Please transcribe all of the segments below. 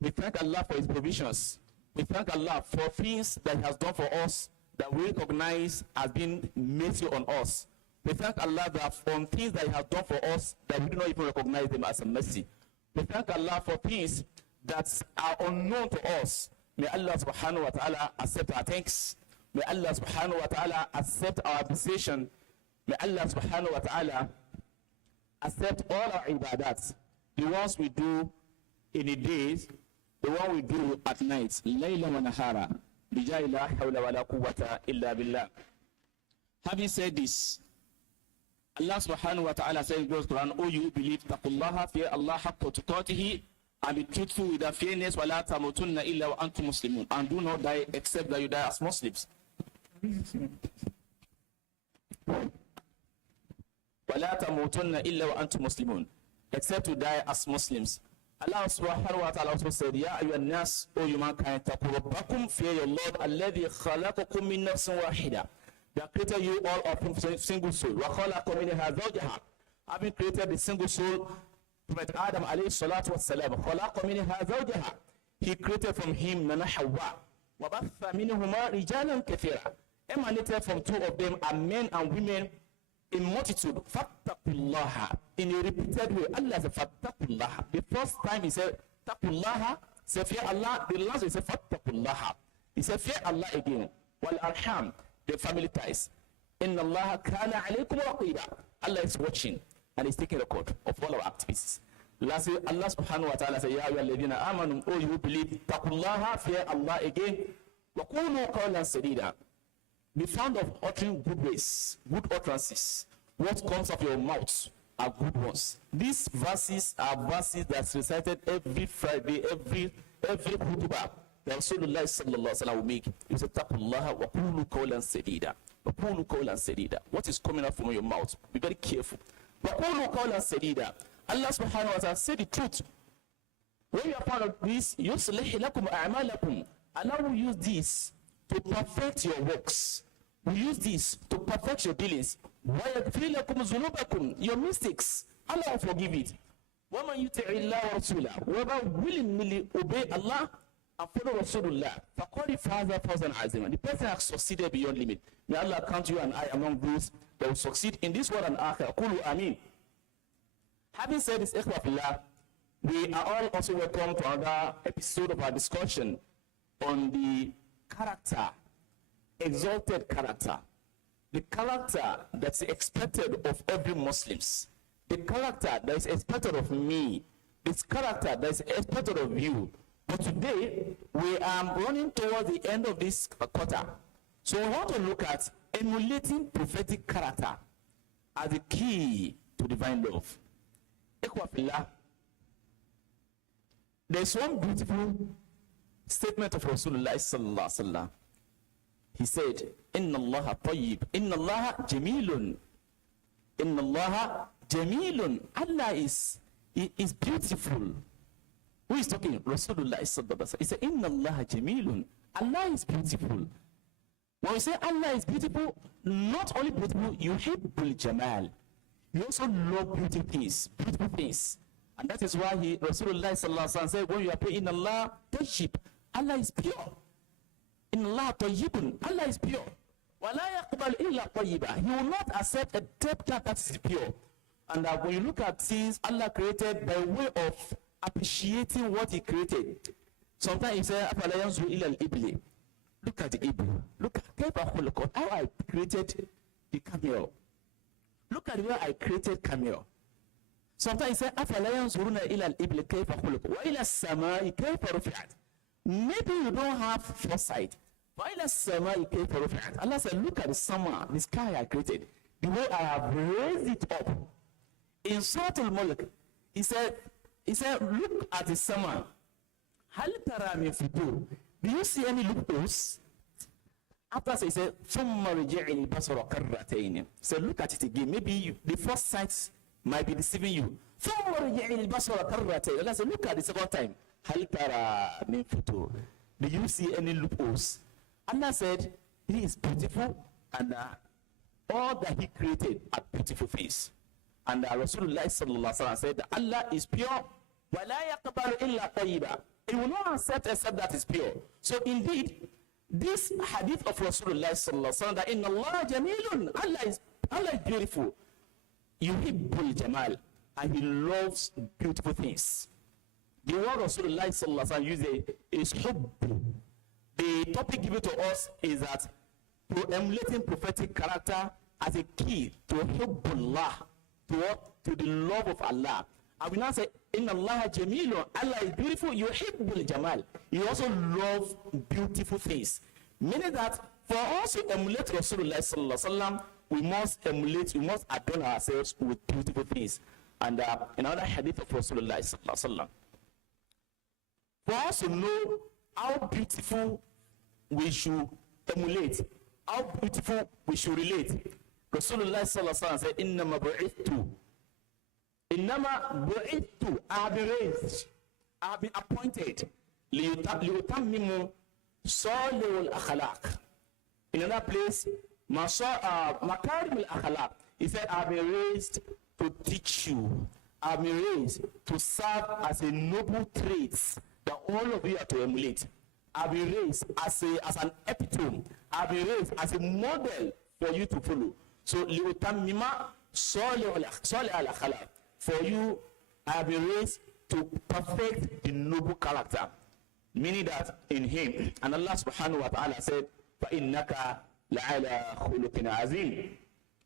We thank Allah for his provisions. We thank Allah for things that he has done for us that we recognize as being mercy on us. We thank Allah that for things that he has done for us that we do not even recognize them as a mercy. We thank Allah for things that are unknown to us. May Allah subhanahu wa ta'ala accept our thanks. May Allah subhanahu wa ta'ala accept our appreciation. May Allah subhanahu wa ta'ala accept all our ibadats. The ones we do in the days, the one we do at night. Layla wa nahara. Bijai la hawla wa la quwwata illa billah. Having said this, Allah subhanahu wa ta'ala says in the Quran, "O you believe, taqullaha, fear Allah haqqa tuqatihi, and be truthful with the fairness, wa la tamutunna illa wa antum muslimun, and do not die except that you die as Muslims." وَلَا تَمُوتُنَّ إِلَّا وَأَنْتُمْ مُسْلِمُونَ, except to die as Muslims. Allah subhanahu wa ta'ala also said, "Ya ayyuhan nas, O you mankind, taqu rabbakum, fear your Lord, alladhi khalaqakum min nafsin wahida, that created you all of a single soul. Wa khalaqa minha zawjaha, having created the single soul, Prophet Adam alayhi salatu wassalam, khalaqa minha zawjaha, he created from him Nana Hawa, wa batha minhuma rijalan kathira, emanated from two of them are men and women in multitude. Fattaqullaha, in a repeated way. Allah said fattaqullaha. The first time he said taqullaha, say fear Allah. The last he said fattaqullaha. He said fear Allah again. Wal arham, the family ties. Inna Allah kana alaykum raqiba. Allah is watching and is taking record of all our activities. Lastly, Allah subhanahu wa ta'ala said, "Ya ayyuhalladhina amanu, O you believe, taqullaha, fear Allah again. Wa qulu qawlan sadida." Be fond of uttering good ways, good utterances. What comes of your mouth are good ones. These verses are verses that's recited every Friday, every khutbah that Rasulullah sallallahu alaihi wasallam will make. You say, "Taqullaha wa qulu qawlan sadida." Wa qulu qawlan sadida. What is coming out from your mouth? Be very careful. Wa qulu qawlan sadida. Allah subhanahu wa ta'ala said the truth. When you are part of this, yuslih lakum a'malakum. Allah will use this to perfect your works. We use this to perfect your dealings. Your mistakes, Allah will forgive it. Whoever willingly obey Allah and follow Rasulullah, the person has succeeded beyond limit. May Allah count you and I among those that will succeed in this world and akhirah. Qulu ameen. Having said this, we are all also welcome to another episode of our discussion on the character, exalted character, the character that's expected of every Muslims, the character that is expected of me, this character that is expected of you. But today we are running towards the end of this quarter, so we want to look at emulating prophetic character as the key to divine love. There's one beautiful statement of Rasulullah sallallahu alaihi wasallam. He said, "Inna Allah tayyib, Inna Allah jamilun, Inna Allah jamilun." Allah is beautiful. Who is talking? Rasulullah sallallahu alaihi wasallam. He said, "Inna Allah jamilun." Allah is beautiful. When we say Allah is beautiful, not only beautiful, yuhibbul jamal. You also love beautiful things. And that is why Rasulullah sallallahu alaihi wasallam said, when you are praying, "Inna Allah tayyib," Allah is pure. Inna Allah tayyibun, Allah is pure. Wa la yaqbal illa tayyiba. He will not accept a debt that is pure. And when you look at things Allah created by way of appreciating what He created, sometimes He says, "Afala yanzuru ila al-ibli." Look at the ibli. Look at how I created the camel. Look at where I created camel. Sometimes He says, "Afala yanzuruna ila al-ibli kayfa khuliqat wa ila as-samai kayfa rufi'at." Maybe you don't have foresight. Allah said, "Look at the summer, the sky I created, the way I have raised it up." In Surah Al-Mulk, he said, "Look at the summer. Hal tara min futur." Do you see any loopholes? After that, he said, "Thumma rji'il basara karratayn." So look at it again. Maybe the first sight might be deceiving you. Thumma rji'il basara karratayn. Allah said, "Look at the second time. Hal tara min futur." Do you see any loopholes? Allah said He is beautiful, and all that He created are beautiful things. And Rasulullah sallallahu alaihi wasallam said that Allah is pure. وَلَا يَقْبَلُ إِلَّا طَيِّبًا. He will not accept except that is pure. So indeed, this hadith of Rasulullah sallallahu alaihi wasallam that inna Allah jamilun, Allah is beautiful. Yuhibbul jamal, and he loves beautiful things. The word Rasulullah sallallahu alaihi wasallam uses is hubb. The topic given to us is that to emulating prophetic character as a key to hubbullah, to the love of Allah. And we now say, inna Allah jamilun, Allah is beautiful, yuhibbul jamal. He also loves beautiful things. Meaning that for us to emulate Rasulullah sallallahu alaihi wasallam, we must adorn ourselves with beautiful things. And another hadith of Rasulullah sallallahu alaihi wasallam, for us to know how beautiful we should emulate, how beautiful we should relate, Rasulullah sallallahu alaihi wasallam said, Innama bu'ithu, I have been raised, I have been appointed, liyutammimu salihul akhlaq. In another place, makarim al-akhlaq, he said, I have been raised to teach you, I have been raised to serve as a noble trait that all of you are to emulate. I have been raised as an epitome, I have been raised as a model for you to follow. So liyutammima salihul akhlaq. For you, I have been raised to perfect the noble character. Meaning that in him, and Allah subhanahu wa ta'ala said, فَإِنَّكَ لَعَلَى خُلُقٍ عَظِيمٍ.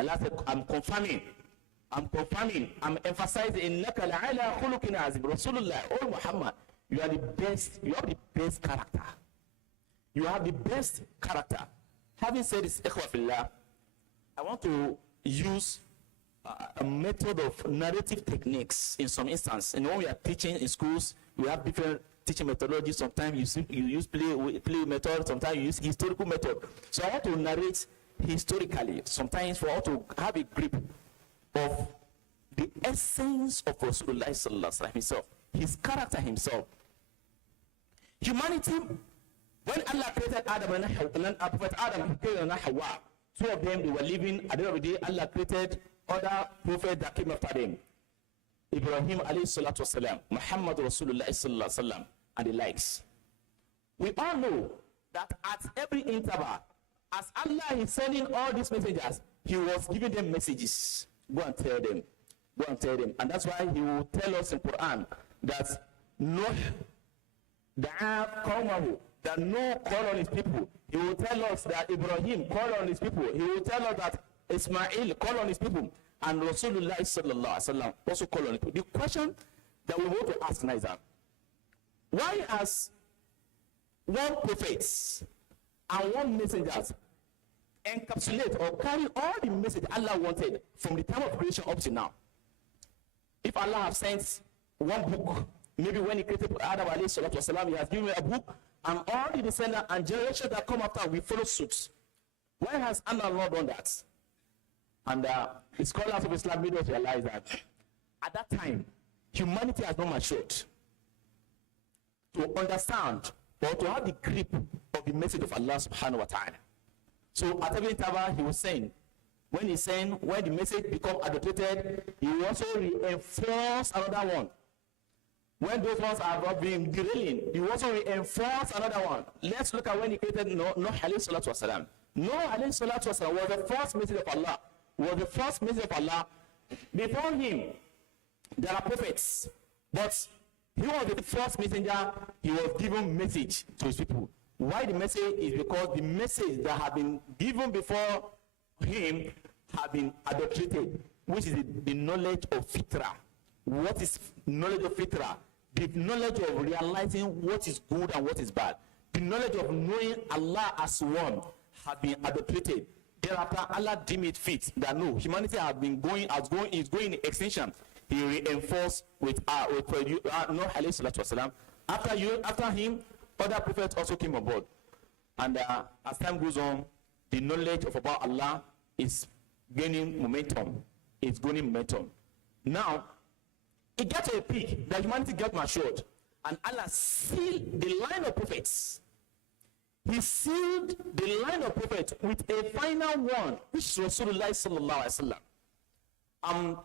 Allah said, I'm confirming, I'm emphasizing, إِنَّكَ لَعَلَى خُلُقٍ عَظِيمٍ. Rasulullah, oh Muhammad, you are the best, you have the best character. You have the best character. Having said this, ikhwa fillah, I want to use a method of narrative techniques in some instance. And when we are teaching in schools, we have different teaching methodologies. Sometimes you use play method, sometimes you use historical method. So I want to narrate historically, sometimes for us to have a grip of the essence of Rasulullah sallallahu alaihi wasallam himself, his character himself. Humanity, when Allah created Adam and Prophet Adam, he created Hawa. Two of them, they were living. At the end of the day, Allah created other prophets that came after them. Ibrahim alayhi salatu wasalam, Muhammad Rasulullah sallallahu alaihi wasallam, and the likes. We all know that at every interval, as Allah is sending all these messengers, he was giving them messages. Go and tell them. Go and tell them. And that's why he will tell us in Quran that Noah da'a qawmahu, that Noah called on his people. He will tell us that Ibrahim called on his people. He will tell us that Ismail called on his people. And Rasulullah sallallahu alaihi wasallam also called on his people. The question that we want to ask now is that, why has one prophet and one messengers encapsulate or carry all the message Allah wanted from the time of creation up to now? If Allah has sent one book, maybe when he created Adam alayhi salatu wasalam, he has given a book, and all the descendants and generations that come after will follow suit. Why has Allah not done that? And the scholars of Islam made us realize that at that time, humanity has not matured to understand or to have the grip of the message of Allah subhanahu wa ta'ala. So at every interval, he was saying, when he's saying, when the message becomes adulterated, he will also reinforce another one. When those ones are being derailing, he will also reinforce another one. Let's look at when he created Noah alayhi salatu wasalam. Noah alayhi salatu wasalam was the first message of Allah. Was the first message of Allah. Before him, there are prophets, but he was the first messenger. He was given message to his people. Why the message is because the message that had been given before him have been adulterated, which is the knowledge of fitra. What is knowledge of fitra? The knowledge of realizing what is good and what is bad. The knowledge of knowing Allah as one have been adulterated. Thereafter, Allah deemed it fit that no, humanity has been is going in extinction. He reinforced with Nuh alayhi salatu wasalam. After him, other prophets also came on board. And as time goes on, the knowledge of about Allah is gaining momentum. It's gaining momentum. Now, it got to a peak that humanity got matured, and Allah sealed the line of prophets. He sealed the line of prophets with a final one, which is Rasulullah sallallahu alaihi wasallam.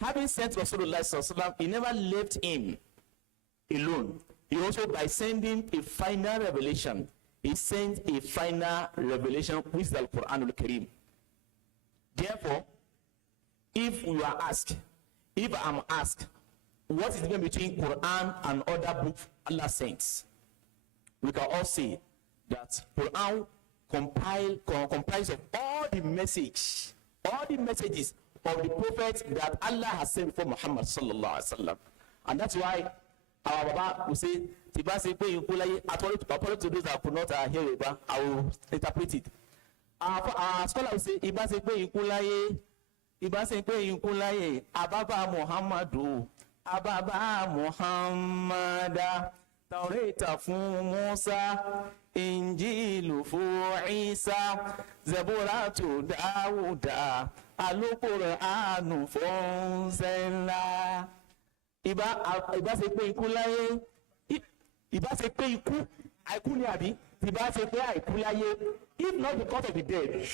Having sent Rasulullah sallallahu alaihi wasallam, he never left him alone. He also, by sending a final revelation, he sent a final revelation, which is the Quran al-Karim. Therefore, if I'm asked, what is the difference between Quran and other books Allah sends, we can all say that Quran comprised of all the messages of the prophets that Allah has sent before Muhammad sallallahu alaihi wasallam. And that's why our Baba will say, apology to those that could not hear it, but I will interpret it. Our scholar will say, Ababa Muhammadu, Ababa Muhammada, Taurata fún Musa, Injilu fún Isa, Zaburatu Dawuda, Al-Qur'anu fún Zela. Ìbá ṣe pé ikú láyé, ìbá ṣe pé ikú, àìkú ni àbí, ìbá ṣe pé àìkú láyé, if not because of the dead,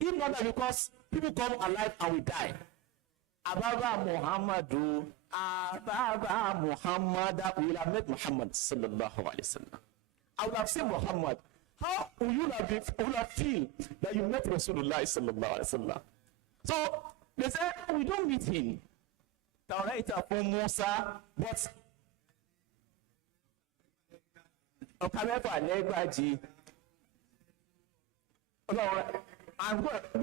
if not because people come alive and we die. Ababa Muhammadu, Ababa Muhammad, we will have met Muhammad sallallahu alaihi wasallam. I would have seen Muhammad. How would you have feel that you met Rasulullah sallallahu alaihi wasallam? So they said, we don't meet him. Taurata from Musa, but and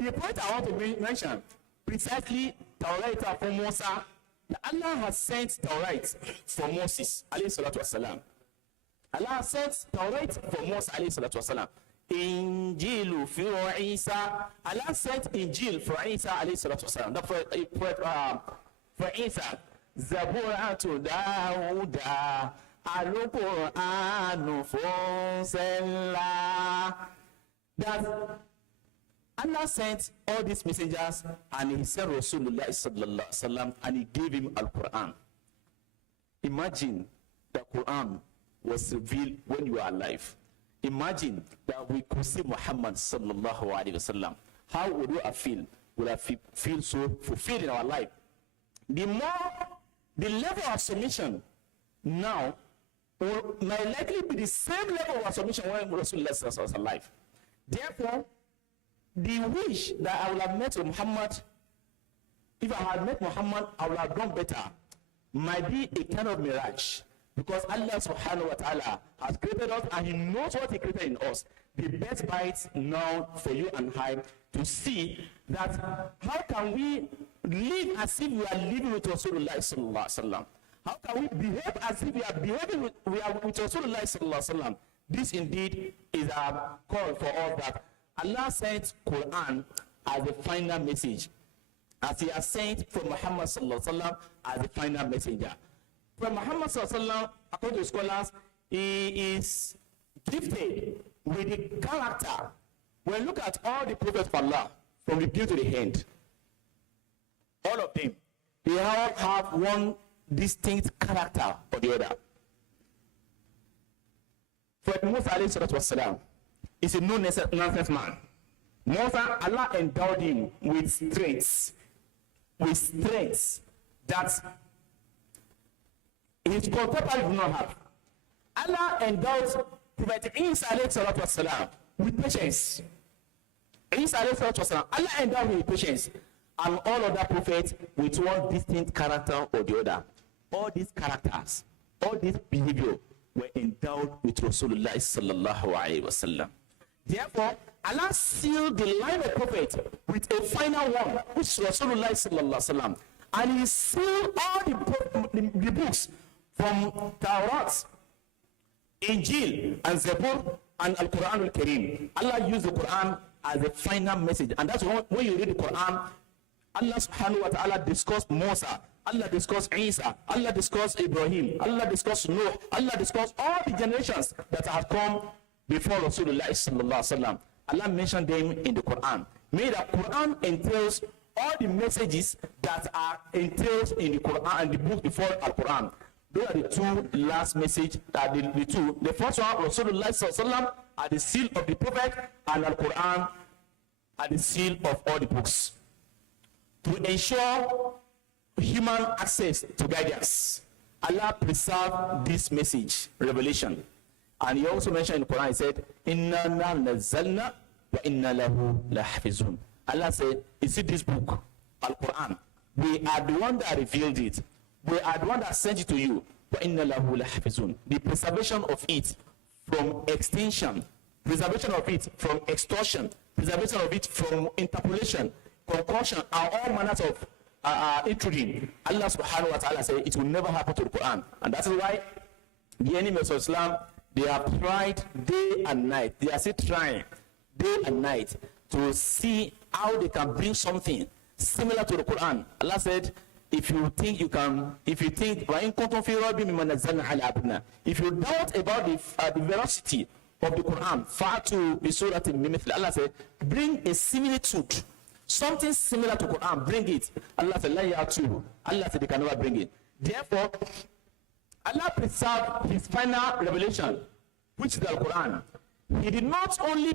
the point I want to mention, precisely Taurata from Musa, that Allah has sent Taurat for Moses, alayhi salatu wasalam. Allah has sent Taurat for Moses, alayhi salatu wasalam. Injilu for Isa, Allah sent Injil for Isa, alayhi salatu wasalam. For Isa, Zaburatu Dawuda, Al-Qur'anu Fonsela. That Allah sent all these messengers and he sent Rasulullah sallallahu alaihi wasallam and he gave him Al-Quran. Imagine the Quran was revealed when you were alive. Imagine that we could see Muhammad sallallahu alaihi wasallam. How would you feel? Would I feel so fulfilled in our life? The level of submission now might likely be the same level of submission when Rasulullah was alive. Therefore, the wish that I would have met Muhammad, if I had met Muhammad, I would have done better, might be a kind of mirage. Because Allah subhanahu wa ta'ala has created us and he knows what he created in us. The best bites now for you and I to see that how can we live as if we are living with Rasulullah sallallahu alaihi wasallam? How can we behave as if we are behaving with Rasulullah sallallahu alaihi wasallam? This indeed is a call for us that Allah sent Quran as a final message, as he has sent from Muhammad sallallahu alaihi wasallam as a final messenger. From Muhammad sallallahu alaihi wasallam, according to scholars, he is gifted with the character. When you look at all the prophets of Allah, from the beginning to the end, all of them, they all have one distinct character or the other. For Musa alayhi salatu wasalam, is a no-nonsense man. Musa, Allah endowed him with strengths that his contemporaries do not have. Allah endowed Prophet Isa alayhi salatu wasalam with patience. Isa alayhi salatu wasalam, Allah endowed him with patience, and all other prophets with one distinct character or the other. All these characters, all this behavior were endowed with Rasulullah sallallahu alaihi wasallam. Therefore, Allah sealed the line of prophets with a final one, which is Rasulullah sallallahu alaihi wasallam, and he sealed all the books from Taurat, Injil, and Zabur, and Al-Quran al-Karim. Allah used the Quran as a final message, and that's when you read the Quran, Allah subhanahu wa ta'ala discussed Musa, Allah discussed Isa, Allah discussed Ibrahim, Allah discussed Noah, Allah discussed all the generations that have come before Rasulullah sallallahu alaihi wasallam. Allah mentioned them in the Quran. May the Quran entails all the messages that are entailed in the Quran and the book before Al-Quran. Those are the two last messages. The two. The first one, Rasulullah sallallahu alaihi wasallam, are the seal of the Prophet, and Al-Quran are the seal of all the books. To ensure human access to guidance, Allah preserved this message, revelation. And he also mentioned in the Quran, he said, Inna nazzalna wa inna lahu lahfizun. Allah said, you see this book, Al-Quran, we are the one that revealed it. We are the one that sent it to you. Wa inna lahu lahfizun. The preservation of it from extinction, preservation of it from extortion, preservation of it from interpolation, concoction, and all manners of intruding. Allah subhanahu wa ta'ala said it will never happen to the Quran. And that is why the enemies of Islam, they have tried day and night. They are still trying day and night to see how they can bring something similar to the Quran. Allah said, if you think, if you doubt about the veracity of the Quran, Allah said, bring a similitude, something similar to Quran, bring it. Allah said, Allah said they can never bring it. Therefore, Allah preserved his final revelation, which is the Quran. He did not only